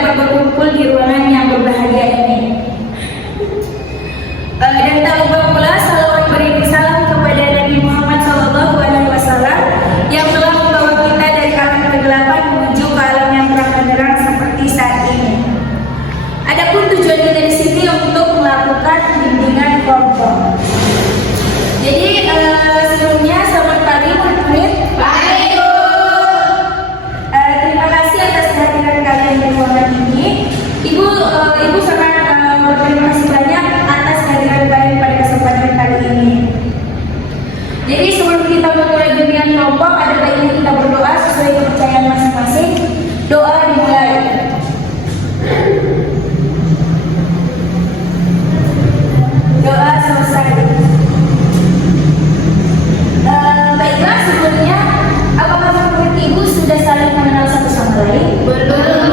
dapat berkumpul di ruangan yang berbahagia ini. Dan tak lupa pula salawat beriring salam kepada Nabi Muhammad SAW yang telah membawa kita dari alam kegelapan menuju ke alam yang terang benderang seperti saat ini. Adapun tujuan kita di sini untuk melakukan bimbingan kelompok. Jadi sebelumnya selamat pagi murid. Baik. Terima kasih atas kehadiran kalian di ruangan ini. Ibu sangat berterima kasih banyak atas kehadiran kalian pada kesempatan kali ini. Jadi sebelum kita memulai bimbingan kelompok, ada baiknya kita berdoa sesuai kepercayaan masing-masing. Doa dimulai. Doa selesai. Baiklah, sebelumnya apakah menurut ibu sudah saling mengenal satu sama lain? Belum.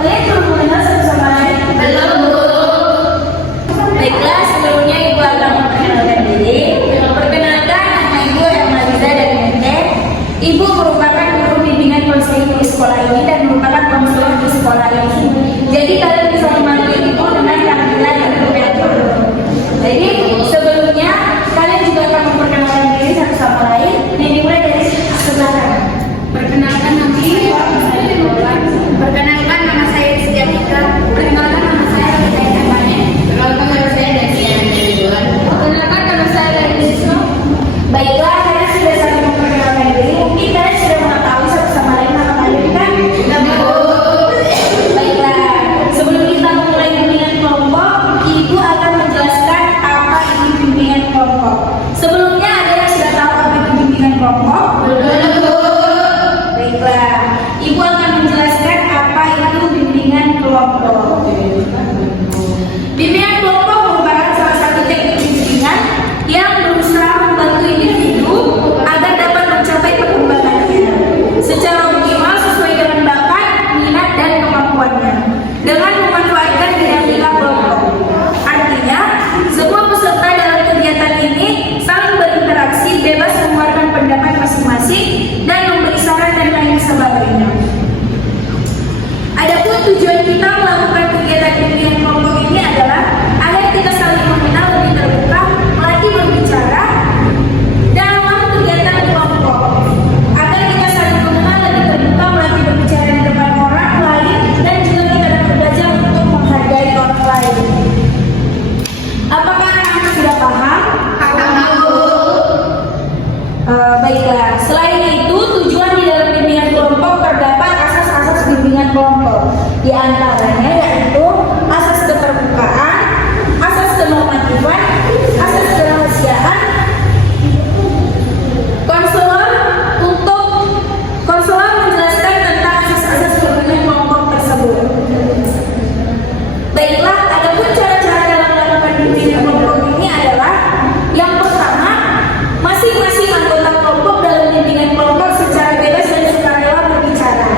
Kalian belum mengenal satu sama lain? Belum. Baiklah, sebelumnya ibu akan memperkenalkan diri. Perkenalkan, nama ibu Emaliza dan Mente. Ibu merupakan guru bimbingan konseling di sekolah ini dan merupakan konselor di sekolah ini. Jadi kalian bisa memanggil ibu dengan panggilan ibu Mente. Jadi sebelumnya kalian juga akan memperkenalkan diri satu sama lain. Ini dimulai dari sebelah kanan. Perkenalkan nama saya Lola. Perkenalkan nama saya Rizky Atika. Perkenalkan nama saya Rizky Atika. Perkenalkan nama saya Desi Rizwan. Perkenalkan nama saya Rizky. Baiklah, kalian sudah saling memperkenalkan diri. Mungkin kalian sudah mengetahui satu sama lain nama kalian kan? Baiklah, sebelum kita memulai bimbingan kelompok, ibu akan menjelaskan apa itu bimbingan kelompok. Sebelumnya ada yang sudah tahu apa itu bimbingan kelompok? Baiklah, ibu akan menjelaskan apa itu bimbingan kelompok. Bimbingan kelompok merupakan salah satu teknik bimbingan yang berusaha membantu individu agar dapat mencapai perkembangannya secara optimal sesuai dengan bakat, minat, dan kemampuannya dengan memanfaatkan dinamika kelompok. Artinya, semua peserta dalam kegiatan ini saling berinteraksi, bebas mengeluarkan pendapat masing-masing dan memberi saran dan lain sebagainya. Adapun tujuan kita melakukan kegiatan bimbingan kelompok ini adalah agar kita saling mengenal lebih terbuka, melatih berbicara dalam kegiatan kelompok. Agar kita saling mengenal lebih terbuka, melatih berbicara di depan orang lain, dan juga kita dapat belajar untuk menghargai orang lain. Apakah anak-anak sudah paham? Baiklah, selain itu tujuan di dalam bimbingan kelompok terdapat asas-asas bimbingan kelompok. Di antaranya yaitu asas keterbukaan, asas kenormatifan, asas kerahasiaan. Konselor menjelaskan tentang asas-asas bimbingan kelompok tersebut. Baiklah, adapun cara-cara dalam melakukan bimbingan kelompok ini adalah yang pertama, masing-masing anggota kelompok dalam bimbingan kelompok secara bebas dan sukarela berbicara,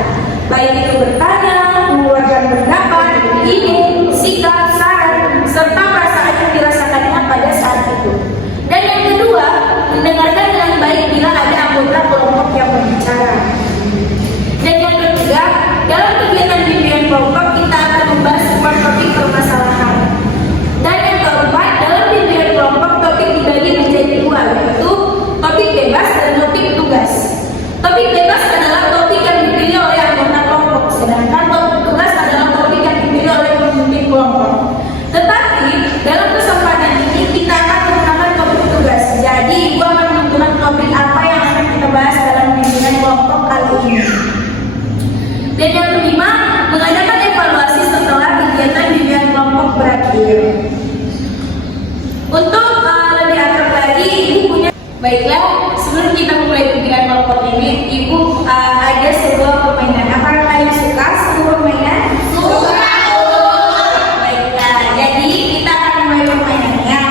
baik itu bertanya, mengeluarkan pendapat, ide, sikap, saran, serta perasaan yang dirasakannya pada saat itu. Dan yang kedua, mendengarkan dengan baik bila ada anggota kelompok yang berbicara. Dan yang ketiga, dalam kegiatan bimbingan kelompok kita akan membahas sebuah topik permasalahan. Dan yang keempat, dalam bimbingan kelompok topik dibagi menjadi dua, yaitu topik bebas dan topik tugas. Topik bebas adalah topik yang dipilih oleh anggota kelompok, sedangkan topik tugas adalah topik yang dipilih oleh pemimpin kelompok. Tetapi dalam kesempatan ini kita akan menggunakan topik tugas. Jadi ibu akan menentukan topik apa yang akan kita bahas dalam bimbingan kelompok kali ini. Dan yang kelima, mengadakan evaluasi setelah kegiatan bimbingan kelompok berakhir. Untuk lebih akrab lagi, ibu punya. Baiklah, sebelum kita mulai bimbingan kelompok ini, ibu ada sebuah permainan. Apakah kalian suka sebuah permainan? Suka. Baiklah, jadi kita akan mulai permainannya.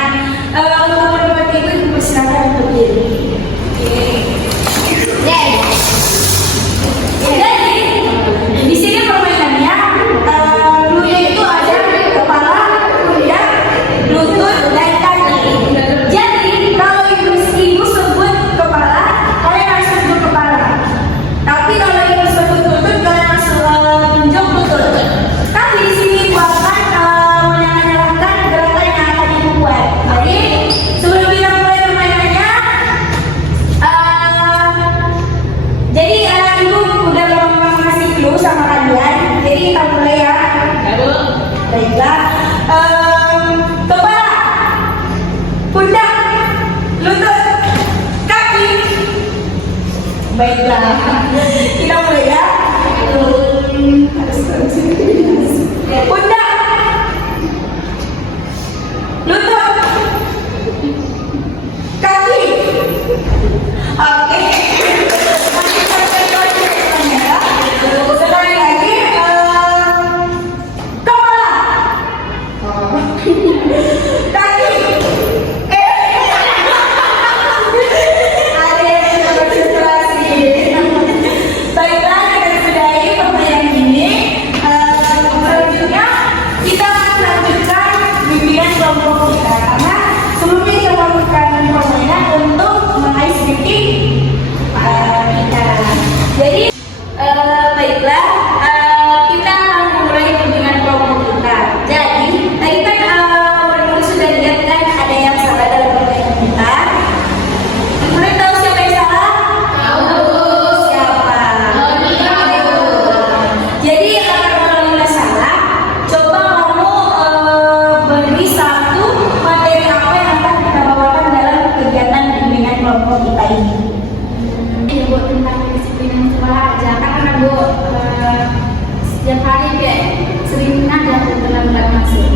Untuk teman-teman ibu persilakan untuk diri. Oke. Jadi di baiklah. Kita mulai ya. Pundak, lutut, kaki. Oke. Sekali lagi, kepala, kaki. Ada yang konsentrasi. Baiklah, kita sudahi pertanyaan ini. Selanjutnya kita akan lanjutkan bimbingan kelompok kita, karena sebelumnya kita melakukan permainan untuk mengais speaking kita. Jadi baiklah, kita akan memulai bimbingan kelompok kita. Jadi tadi kan mereka sudah lihat kan ada yang salah dalam permainan kita. Mereka tahu siapa yang salah? Tahu. Siapa? Jadi kalau nggak salah, coba kamu beri satu materi apa yang akan kita bawakan dalam kegiatan bimbingan kelompok kita ini. Ya buat tentang disiplin sekolah aja, karena bu setiap hari kayak sering ada benar-benar masuk.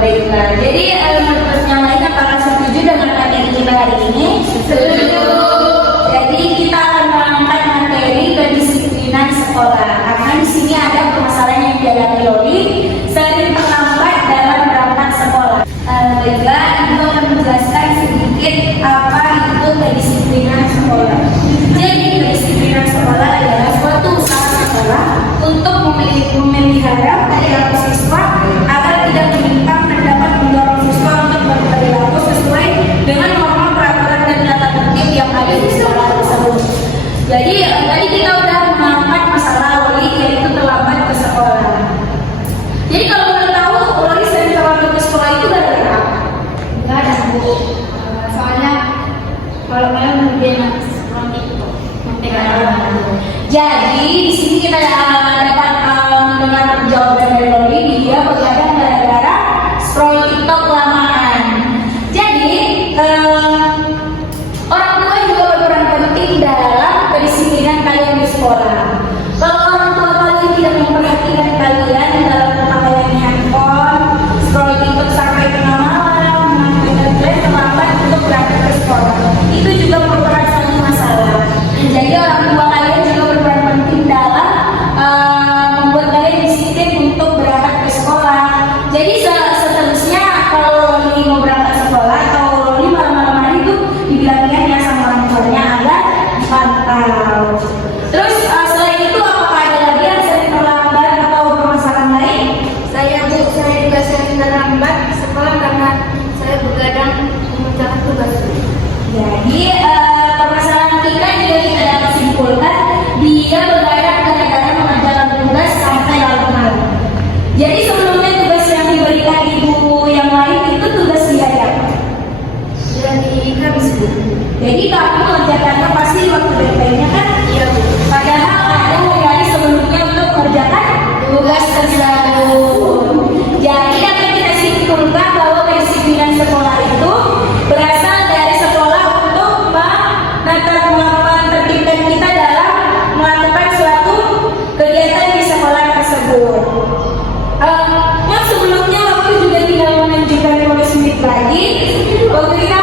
Baiklah, jadi menurut yang lain apakah setuju dengan materi kita hari ini? Setuju. Jadi kita akan mengangkat materi kedisiplinan sekolah, karena di sini ada permasalahan yang dialami Loli sering terlambat dalam berangkat sekolah. Baiklah, Ibu akan menjelaskan sedikit apa itu kedisiplinan sekolah. Jadi kedisiplinan sekolah adalah suatu usaha sekolah untuk memelihara perilaku siswa agar tidak menyimpang dan dapat mendorong siswa untuk berperilaku sesuai dengan norma peraturan dan tata tertib yang ada di sekolah tersebut. Jadi tadi kita udah mengangkat masalah Loli yaitu terlambat ke sekolah. Jadi kalau boleh tahu Loli sering terlambat ke sekolah itu gara-gara apa? Enggak ada bu. Soalnya kalau malam dia nanti Jadi di sini kita dapat mendengar jawaban dari Loli, dia begadang gara-gara scroll TikTok kelamaan. Jadi orang tua juga berperan penting dalam kedisiplinan kalian di sekolah. Kalau orang tua kalian tidak memperhatikan kalian dalam pemakaian handphone, scroll TikTok sampai tengah malam, mengakibatkan kalian terlambat untuk berangkat ke sekolah, itu juga merupakan suatu masalah. Jadi orang tua kalian juga berperan penting dalam membuat kalian disiplin untuk berangkat ke sekolah. Jadi seterusnya kalau Loli mau berangkat sekolah atau Loli malam-malam hari itu dibilangin ya sama orang tuanya agar dipantau. Terus selain itu apakah ada lagi yang sering terlambat atau permasalahan lain? saya juga sering terlambat ke sekolah karena saya begadang mengerjakan tugas. Jadi permasalahan kita juga kita dapat simpulkan dia begadang gara-gara mengerjakan tugas sampai larut malam. Jadi sebelumnya tugas yang diberikan ibu yang lain itu tugas dia ya. Dan habis bu. Jadi kamu mengerjakannya pasti waktu deadline-nya kan? Iya bu. Padahal ada hari sebelumnya untuk mengerjakan tugas tersebut. Jadi dapat kita simpulkan bahwa kedisiplinan sekolah itu berasal dari sekolah untuk menertibkan kita dalam melakukan suatu kegiatan di sekolah tersebut. Yang sebelumnya waktu juga tidak menunjukkan Loli sedikit lagi. Waktu kita